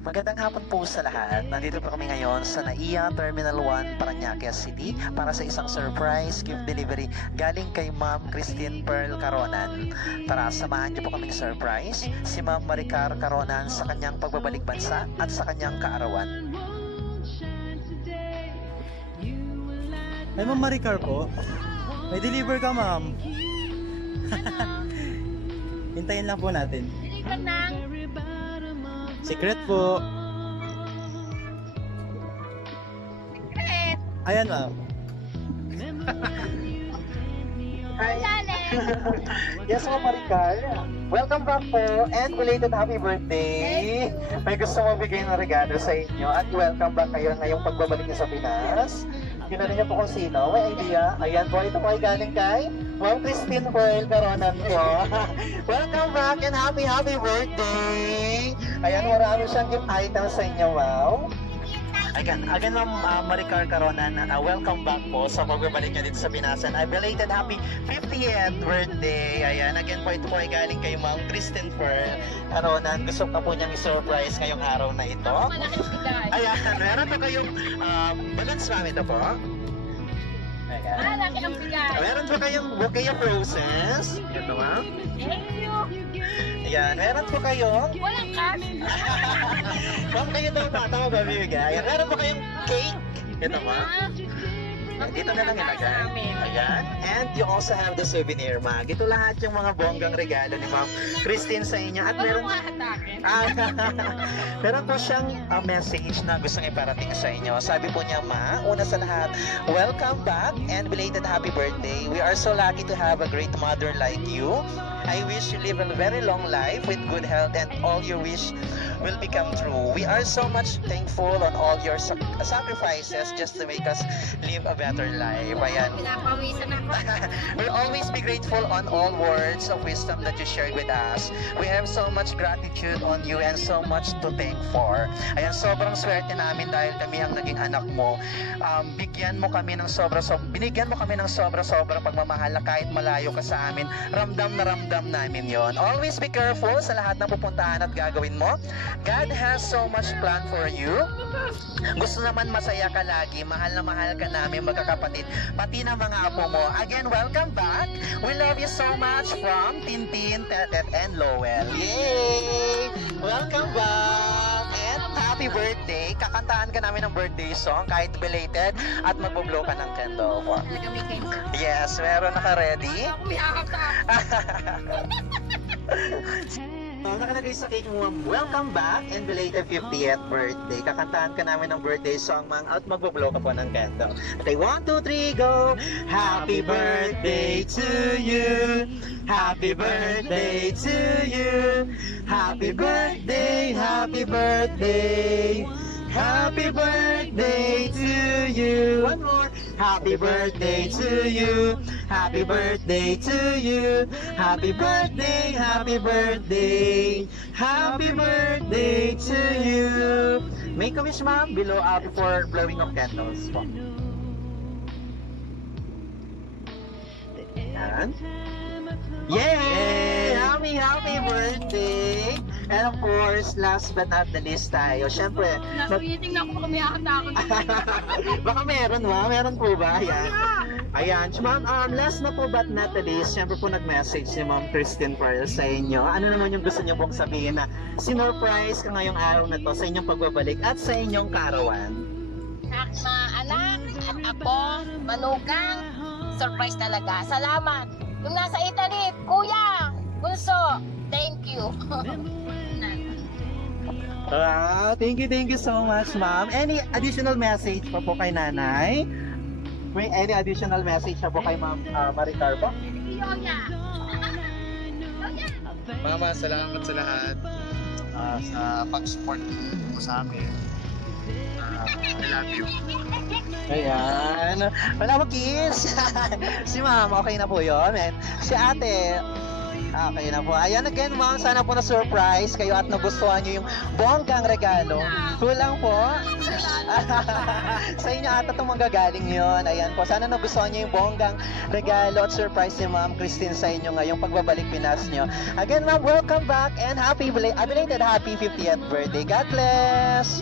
Magandang hapon po sa lahat. Nandito po kami ngayon sa NAIA Terminal 1, Parañaque City para sa isang surprise gift delivery galing kay Ma'am Christine Pearl Caronan. Tara, samahan niyo po kaming surprise si Ma'am Maricar Caronan sa kanyang pagbabalik bansa at sa kanyang kaarawan. Ay, Ma'am Maricar po. May deliver ka, ma'am. Hintayin lang po natin. Deliver na. Secret po. Secret. Ayan, ma'am. Hi! Challenge. Yes, Ma'am Maricar. Welcome back po and belated happy birthday! May gusto mo bigay ng regalo sa inyo at welcome back kayo ngayong pagbabalik niyo sa Pinas. Kilala niyo po kung sino? May idea? Ayan po, ito po ay galing kay Ma'am Christine Pearl Caronan po. Welcome back and happy birthday! Ayan, marami siyang gift items sa inyo, ma'am. Again, Ma'am Maricar Caronan, welcome back po sa pagbabalik niyo dito sa Pinas. And belated happy 50th birthday. Ayan, again po, ito po ay galing kay Ma'am Christine Pearl Caronan. Gusto ka po niyang i-surprise ngayong araw na ito. Malaking bigay. Ayan, meron pa kayong balance, ma'am, ito po. Ayan. Malaki ang bigay. Meron pa kayong bouquet of roses. Ito, ma'am. Thank you. Ayan, meron po kayong Walang cash. ma'am, kayo daw ba? Tama ba, bibigay? Ayan, meron po kayong cake. Ito, ma'am. Ayan, dito na lang ilagay. Ayan. And you also have the souvenir mug. Ito lahat yung mga bonggang regalo ni Ma'am Christine sa inyo. At meron meron po siyang message na gustong iparating sa inyo. Sabi po niya, Ma, una sa lahat, welcome back and belated happy birthday. We are so lucky to have a great mother like you. I wish you live a very long life with good health and all your wish will become true. We are so much thankful on all your sacrifices just to make us live a better life. Ayan. Pinapawisan ako. We'll always be grateful on all words of wisdom that you shared with us. We have so much gratitude on you and so much to thank for. Ayan, sobrang swerte namin dahil kami ang naging anak mo. Binigyan mo kami ng sobra-sobra pagmamahal na kahit malayo ka sa amin. Ramdam na ramdam namin yon. Always be careful sa lahat ng pupuntahan at gagawin mo. God has so much plan for you. Gusto naman masaya ka lagi. Mahal na mahal ka namin magkakapatid. Pati na mga apo mo. Again, welcome back. We love you so much from Tintin, Tetet, and Lowell. Yay! Welcome back! And happy birthday. Kakantahan ka namin ng birthday song kahit belated at magbublow ka ng candle. Talaga may kayo. Yes, meron naka-ready. Nakalagay sa cake mo, welcome back and belated 50th birthday. Kakantahan ka namin ng birthday song, mang at magbublow ka po ng candle. Okay, 1, 2, 3, go! Happy birthday to you! Happy birthday to you! Happy birthday, happy birthday! Happy birthday to you! One more! Happy birthday to you! Happy birthday to you! Happy birthday, happy birthday! Happy birthday to you! Make a wish, ma'am, below before blowing of candles po. Yan. Yay! Happy birthday! And of course, last but not the least tayo, syempre, Nasuyiting na ako kami akatakot. baka meron ba? Meron po ba? Ayan. Ayan. So, ma'am, last na po but not the least, syempre po nag-message si Ma'am Christine Pearl sa inyo. Ano naman yung gusto niyo pong sabihin na sinurprise ka ngayong araw na to sa inyong pagbabalik at sa inyong kaarawan? Sa mga anak at apo, manugang, surprise talaga. Salamat. Yung nasa Italy, Kuya, Bunso, thank you. Thank you so much, ma'am. Any additional message pa po kay nanay? May any additional message pa po kay Ma'am Maricar po? Yoya. Mama, salamat sa lahat sa pag-support mo sa amin. I love you. Ayan. Wala mo kiss. Si ma'am, okay na po yun. And si ate, Okay na po. Ayan again, ma'am. Sana po na-surprise kayo at nagustuhan nyo yung bonggang regalo. Kulang po. Sa inyo ata itong manggagaling yun. Ayan po. Sana nagustuhan nyo yung bonggang regalo at surprise ni Ma'am Christine sa inyo ngayong pagbabalik Pinas nyo. Again, ma'am, welcome back and belated happy 50th birthday. God bless!